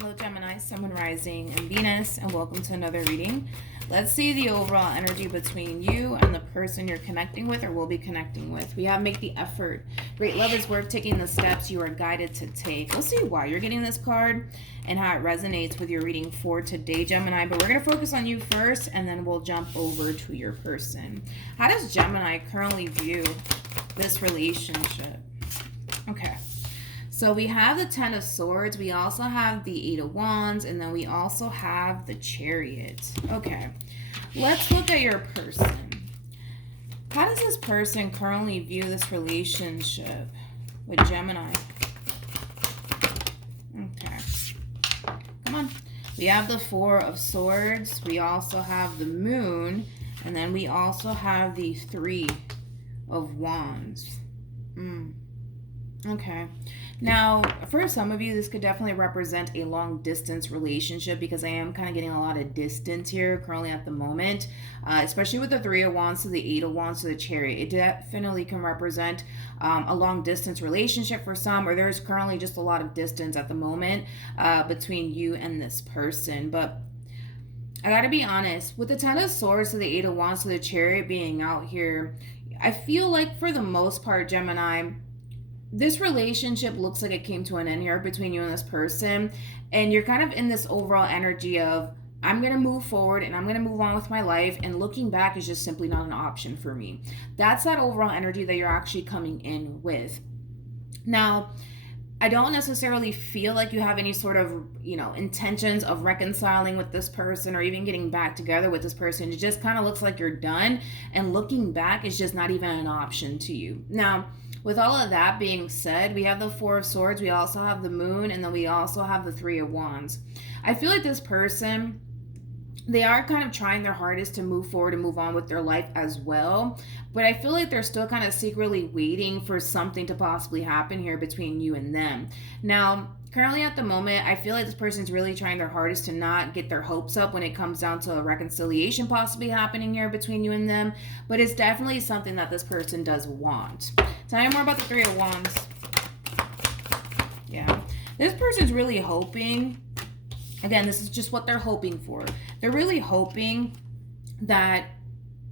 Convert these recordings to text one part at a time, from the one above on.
Hello Gemini, Sun, Moon, Rising, and Venus, and welcome to another reading. Let's see the overall energy between you and the person you're connecting with or will be connecting with. We have make the effort. Great love is worth taking the steps you are guided to take. We'll see why you're getting this card and how it resonates with your reading for today, Gemini. But we're going to focus on you first, and then we'll jump over to your person. How does Gemini currently view this relationship? Okay. So we have the Ten of Swords, we also have the Eight of Wands, and then we also have the Chariot. Okay, let's look at your person. How does this person currently view this relationship with Gemini? Okay, come on. We have the Four of Swords, we also have the Moon, and then we also have the Three of Wands. Okay. Now, for some of you, this could definitely represent a long distance relationship because I am kind of getting a lot of distance here currently at the moment, especially with the Three of Wands to the Eight of Wands to the Chariot. It definitely can represent a long distance relationship for some, or there's currently just a lot of distance at the moment between you and this person. But I gotta be honest, with the Ten of Swords to the Eight of Wands to the Chariot being out here, I feel like for the most part, Gemini, this relationship looks like it came to an end here between you and this person, and you're kind of in this overall energy of, I'm going to move forward and I'm going to move on with my life, and looking back is just simply not an option for me. That's that overall energy that you're actually coming in with. Now, I don't necessarily feel like you have any sort of, intentions of reconciling with this person or even getting back together with this person. It just kind of looks like you're done, and looking back is just not even an option to you. Now, with all of that being said, we have the Four of Swords, we also have the Moon, and then we also have the Three of Wands. I feel like this person, they are kind of trying their hardest to move forward and move on with their life as well, but I feel like they're still kind of secretly waiting for something to possibly happen here between you and them. Now, currently at the moment, I feel like this person's really trying their hardest to not get their hopes up when it comes down to a reconciliation possibly happening here between you and them, but it's definitely something that this person does want. Tell me more about the Three of Wands. Yeah. This person's really hoping, again, this is just what they're hoping for. They're really hoping that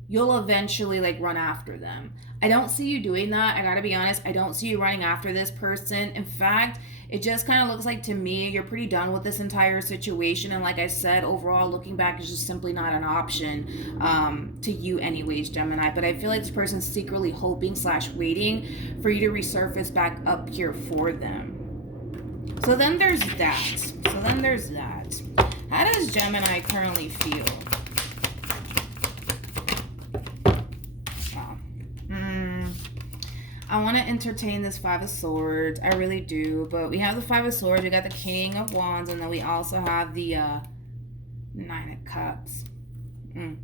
you'll eventually run after them. I don't see you doing that. I gotta be honest. I don't see you running after this person. In fact, it just kind of looks like to me you're pretty done with this entire situation. And like I said, overall, looking back is just simply not an option to you anyways, Gemini. But I feel like this person's secretly hoping / waiting for you to resurface back up here for them. So then there's that. How does Gemini currently feel? I want to entertain this Five of Swords. I really do. But we have the Five of Swords. We got the King of Wands. And then we also have the Nine of Cups. I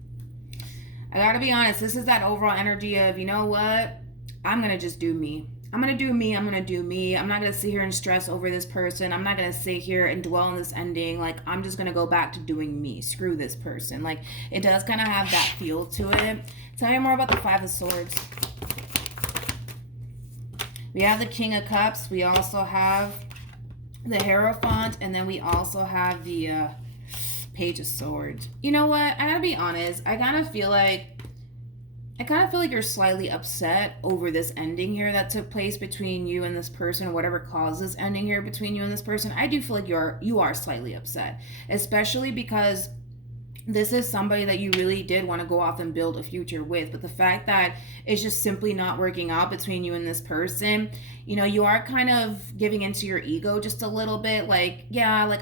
got to be honest. This is that overall energy of, you know what? I'm going to just do me. I'm going to do me. I'm not going to sit here and stress over this person. I'm not going to sit here and dwell on this ending. I'm just going to go back to doing me. Screw this person. It does kind of have that feel to it. Tell me more about the Five of Swords. We have the King of Cups. We also have the Hierophant. And then we also have the Page of Swords. You know what? I gotta be honest. I kind of feel like you're slightly upset over this ending here that took place between you and this person, whatever caused this ending here between you and this person. I do feel like you are slightly upset, especially because this is somebody that you really did want to go off and build a future with. But the fact that it's just simply not working out between you and this person, you are kind of giving into your ego just a little bit. I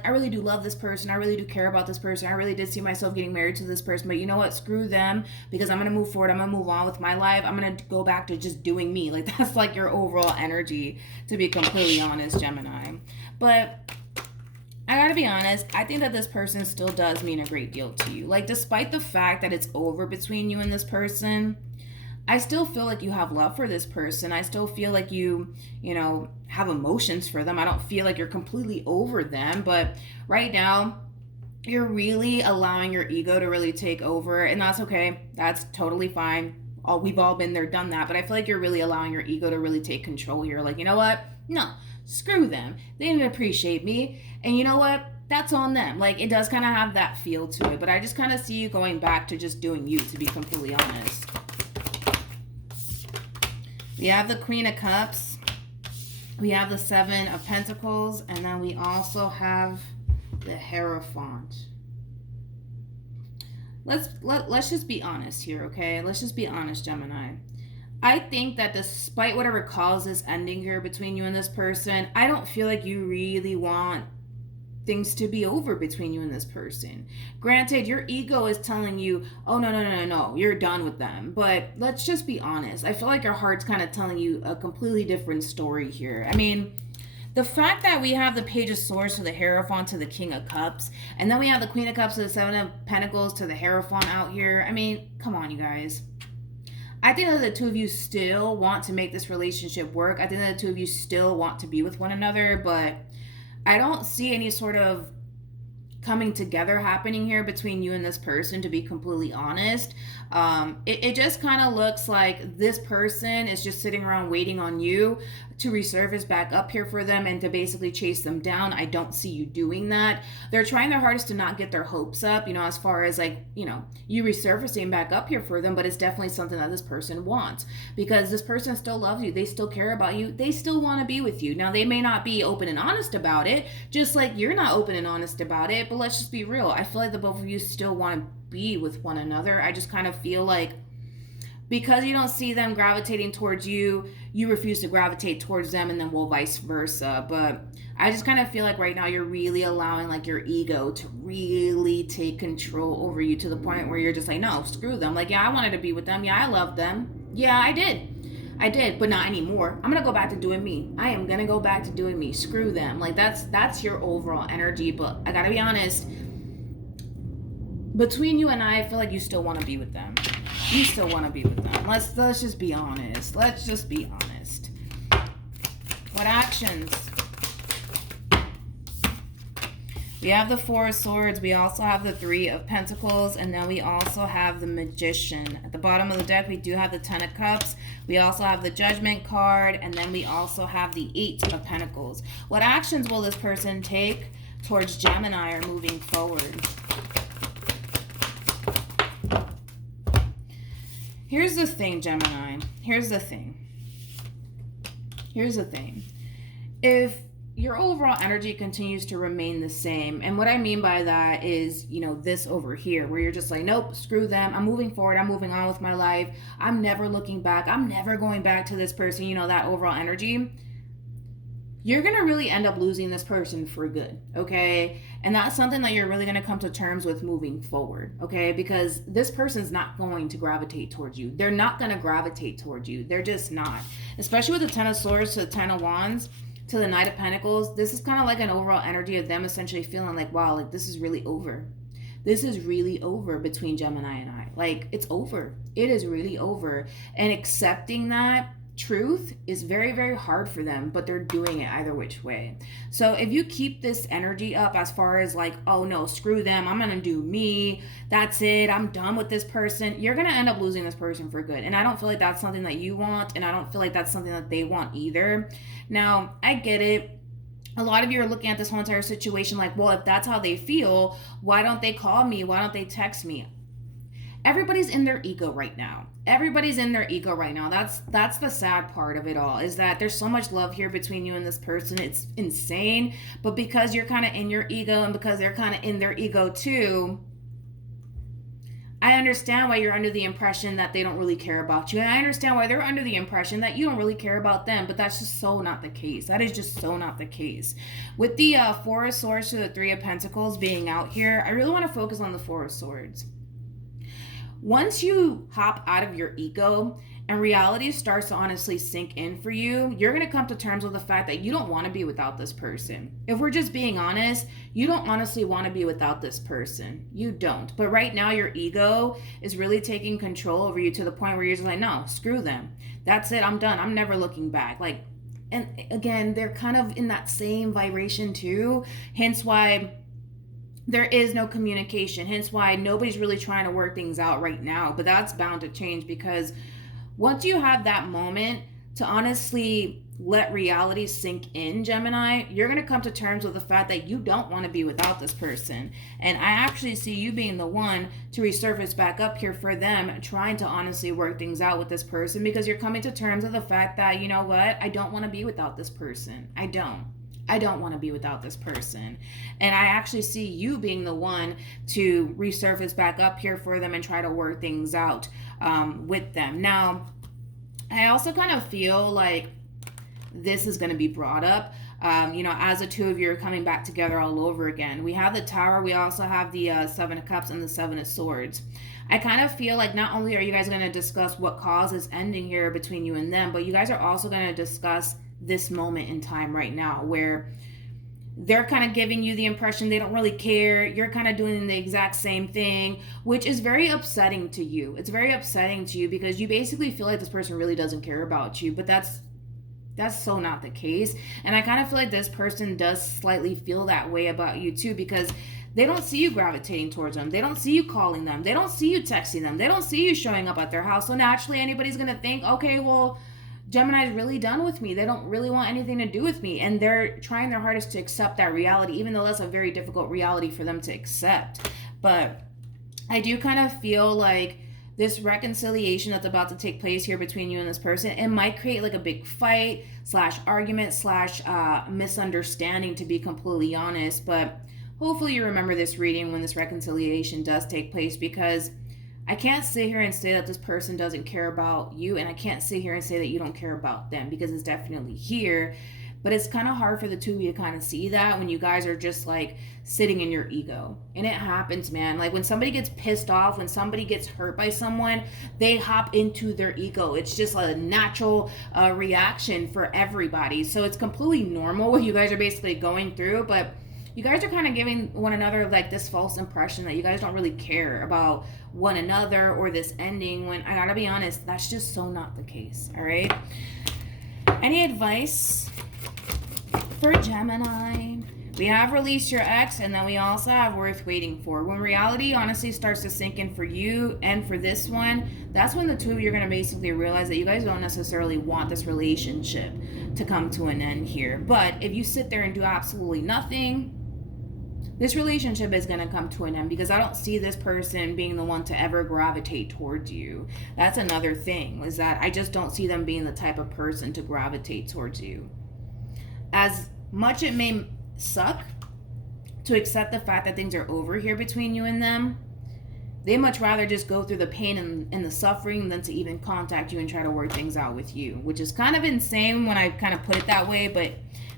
really do love this person. I really do care about this person. I really did see myself getting married to this person. But you know what? Screw them, because I'm going to move forward. I'm going to move on with my life. I'm going to go back to just doing me. That's your overall energy, to be completely honest, Gemini. But I gotta be honest, I think that this person still does mean a great deal to you. Despite the fact that it's over between you and this person, I still feel like you have love for this person. I still feel like you have emotions for them. I don't feel like you're completely over them, but right now, you're really allowing your ego to really take over, and that's okay. That's totally fine. We've all been there, done that, but I feel like you're really allowing your ego to really take control here. You know what? No, screw them. They didn't appreciate me. And you know what? that's on them. Like, it does kind of have that feel to it, but I just kind of see you going back to just doing you, to be completely honest. We have the Queen of Cups. We have the Seven of Pentacles, and then we also have the Hierophant. Let's just be honest here, okay? Let's just be honest, Gemini. I think that despite whatever causes ending here between you and this person, I don't feel like you really want things to be over between you and this person. Granted, your ego is telling you, oh, no, you're done with them. But let's just be honest. I feel like your heart's kind of telling you a completely different story here. I mean, the fact that we have the Page of Swords to the Hierophant to the King of Cups, and then we have the Queen of Cups to the Seven of Pentacles to the Hierophant out here. I mean, come on, you guys. I think that the two of you still want to make this relationship work. I think that the two of you still want to be with one another, but I don't see any sort of coming together happening here between you and this person, to be completely honest. It just kind of looks like this person is just sitting around waiting on you to resurface back up here for them and to basically chase them down. I don't see you doing that. They're trying their hardest to not get their hopes up, as far as like, you resurfacing back up here for them, but it's definitely something that this person wants, because this person still loves you. They still care about you. They still want to be with you. Now, they may not be open and honest about it, just like you're not open and honest about it, but let's just be real. I feel like the both of you still want to be with one another. I just kind of feel like because you don't see them gravitating towards you, you refuse to gravitate towards them, and then vice versa. But I just kind of feel like right now you're really allowing like your ego to really take control over you, to the point where you're just like, no, screw them. Like, yeah, I wanted to be with them. Yeah, I loved them. Yeah, I did, but not anymore. I'm gonna go back to doing me. I am gonna go back to doing me. Screw them. Like, that's your overall energy. But I gotta be honest, between you and I feel like you still want to be with them. You still want to be with them. Let's just be honest. Let's just be honest. What actions? We have the Four of Swords. We also have the Three of Pentacles. And then we also have the Magician. At the bottom of the deck, we do have the Ten of Cups. We also have the Judgment card. And then we also have the Eight of Pentacles. What actions will this person take towards Gemini or moving forward? Here's the thing, Gemini. Here's the thing. If your overall energy continues to remain the same, and what I mean by that is, this over here, where you're just like, nope, screw them. I'm moving forward. I'm moving on with my life. I'm never looking back. I'm never going back to this person, that overall energy. You're going to really end up losing this person for good, okay? And that's something that you're really going to come to terms with moving forward, okay? Because this person's not going to gravitate towards you. They're not going to gravitate towards you. They're just not. Especially with the Ten of Swords to the Ten of Wands to the Knight of Pentacles. This is kind of like an overall energy of them essentially feeling like, wow, like this is really over. This is really over between Gemini and I. Like, it's over. It is really over. And accepting that truth is very, very hard for them, but they're doing it either which way. So if you keep this energy up as far as like, oh no, screw them, I'm gonna do me, that's it, I'm done with this person, you're gonna end up losing this person for good. And I don't feel like that's something that you want, and I don't feel like that's something that they want either. Now, I get it. A lot of you are looking at this whole entire situation like, well, if that's how they feel, why don't they call me? Why don't they text me? Everybody's in their ego right now. Everybody's in their ego right now. That's the sad part of it all, is that there's so much love here between you and this person. It's insane. But because you're kind of in your ego, and because they're kind of in their ego too, I understand why you're under the impression that they don't really care about you. And I understand why they're under the impression that you don't really care about them. But that's just so not the case. That is just so not the case. With the Four of Swords to the Three of Pentacles being out here, I really want to focus on the Four of Swords. Once you hop out of your ego and reality starts to honestly sink in for you, you're going to come to terms with the fact that you don't want to be without this person. If we're just being honest, you don't honestly want to be without this person. You don't. But right now, your ego is really taking control over you to the point where you're just like, no, screw them. That's it. I'm done. I'm never looking back. Like, and again, they're kind of in that same vibration too. Hence why there is no communication, hence why nobody's really trying to work things out right now. But that's bound to change, because once you have that moment to honestly let reality sink in, Gemini, you're going to come to terms with the fact that you don't want to be without this person. And I actually see you being the one to resurface back up here for them, trying to honestly work things out with this person, because you're coming to terms with the fact that, you know what, I don't want to be without this person. I don't want to be without this person. And I actually see you being the one to resurface back up here for them and try to work things out with them. Now, I also kind of feel like this is going to be brought up, as the two of you are coming back together all over again. We have the Tower. We also have the Seven of Cups and the Seven of Swords. I kind of feel like not only are you guys going to discuss what causes ending here between you and them, but you guys are also going to discuss this moment in time right now where they're kind of giving you the impression they don't really care. You're kind of doing the exact same thing, which is very upsetting to you. It's very upsetting to you because you basically feel like this person really doesn't care about you, but that's so not the case. And I kind of feel like this person does slightly feel that way about you too, because they don't see you gravitating towards them. They don't see you calling them. They don't see you texting them. They don't see you showing up at their house. So naturally, anybody's going to think, okay, well, Gemini's really done with me. They don't really want anything to do with me. And they're trying their hardest to accept that reality, even though that's a very difficult reality for them to accept. But I do kind of feel like this reconciliation that's about to take place here between you and this person, it might create like a big fight / argument / misunderstanding, to be completely honest. But hopefully you remember this reading when this reconciliation does take place, because I can't sit here and say that this person doesn't care about you, and I can't sit here and say that you don't care about them, because it's definitely here. But it's kind of hard for the two of you to kind of see that when you guys are just like sitting in your ego. And it happens, man. Like when somebody gets pissed off, when somebody gets hurt by someone, they hop into their ego. It's just a natural reaction for everybody. So it's completely normal what you guys are basically going through. But you guys are kind of giving one another like this false impression that you guys don't really care about one another or this ending, when I gotta be honest, that's just so not the case. All right. Any advice for Gemini? We have released your ex, and then we also have worth waiting for. When reality honestly starts to sink in for you and for this one, that's when the two of you are going to basically realize that you guys don't necessarily want this relationship to come to an end here. But if you sit there and do absolutely nothing, this relationship is going to come to an end, because I don't see this person being the one to ever gravitate towards you. That's another thing, is that I just don't see them being the type of person to gravitate towards you. As much it may suck to accept the fact that things are over here between you and them, they much rather just go through the pain and the suffering than to even contact you and try to work things out with you, which is kind of insane when I kind of put it that way, but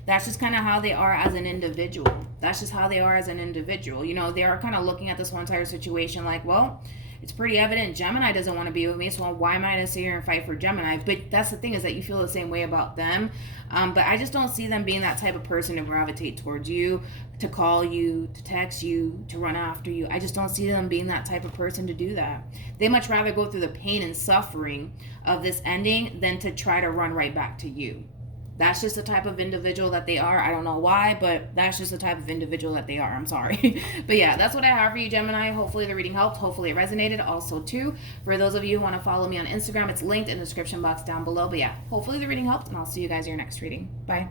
that's just kind of how they are as an individual. That's just how they are as an individual. You know, they are kind of looking at this whole entire situation like, well, it's pretty evident Gemini doesn't want to be with me, so why am I going to sit here and fight for Gemini? But that's the thing, is that you feel the same way about them. But I just don't see them being that type of person to gravitate towards you, to call you, to text you, to run after you. I just don't see them being that type of person to do that. They much rather go through the pain and suffering of this ending than to try to run right back to you. That's just the type of individual that they are. I don't know why, but that's just the type of individual that they are. I'm sorry. But yeah, that's what I have for you, Gemini. Hopefully the reading helped. Hopefully it resonated. Also, too, for those of you who want to follow me on Instagram, it's linked in the description box down below. But yeah, hopefully the reading helped, and I'll see you guys in your next reading. Bye.